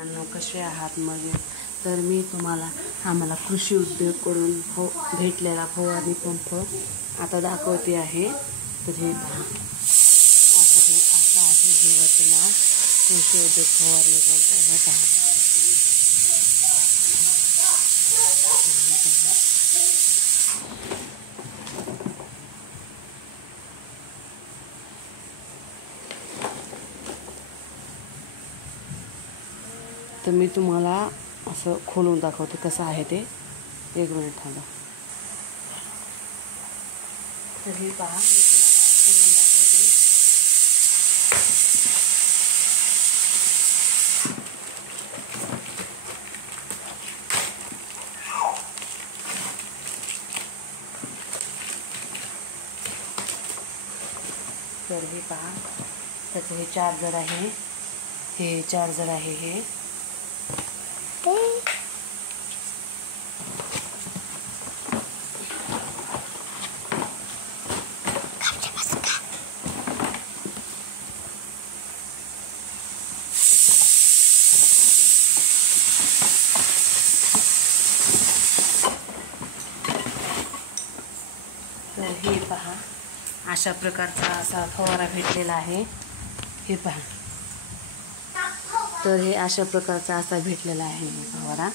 मित्रांनो, कसे आहात? मजेत. तर मी तुम्हाला आम्हाला कृषी उद्योगकडून भेटलेला फवारणी पंप आता दाखवते आहे. तर हे पहा, असं आहे हे नाव कृषी उद्योग फवारणी पंप. हे पहा, तर मी तुम्हाला असं खोलून दाखवते कसं आहे ते. एक मिनिट थांबा. तर हे पहा, मी तुम्हाला खोलून दाखवते. तर हे पहा, त्याचं हे चार्जर आहे. हे चार्जर आहे. हे तर हे पहा, अशा प्रकारचा असा फवारा भेटलेला आहे. हे पहा, तर हे अशा प्रकारचा असा भेटलेला आहे फवारा.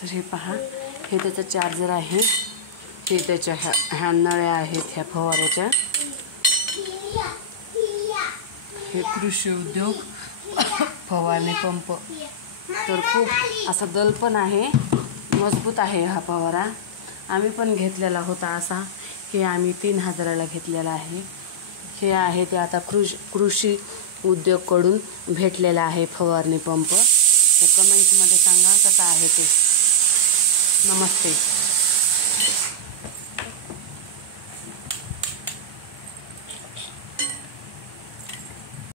तर हे पहा, हे त्याचं चार्जर आहे. हे त्याच्या ह्या नळ्या आहेत ह्या फवाऱ्याच्या. हे कृषी उद्योग फवारणी पंप. तर खूप असा दल पण आहे, मजबूत आहे हा फवारा. आम्ही पण घेतलेला होता असा. हे आम्ही 3000ला घेतलेला आहे. हे आहे ते आता कृषी उद्योगकडून भेटलेला आहे फवारणी पंप. तर कमेंट्समध्ये सांगा कसा आहे ते. नमस्ते.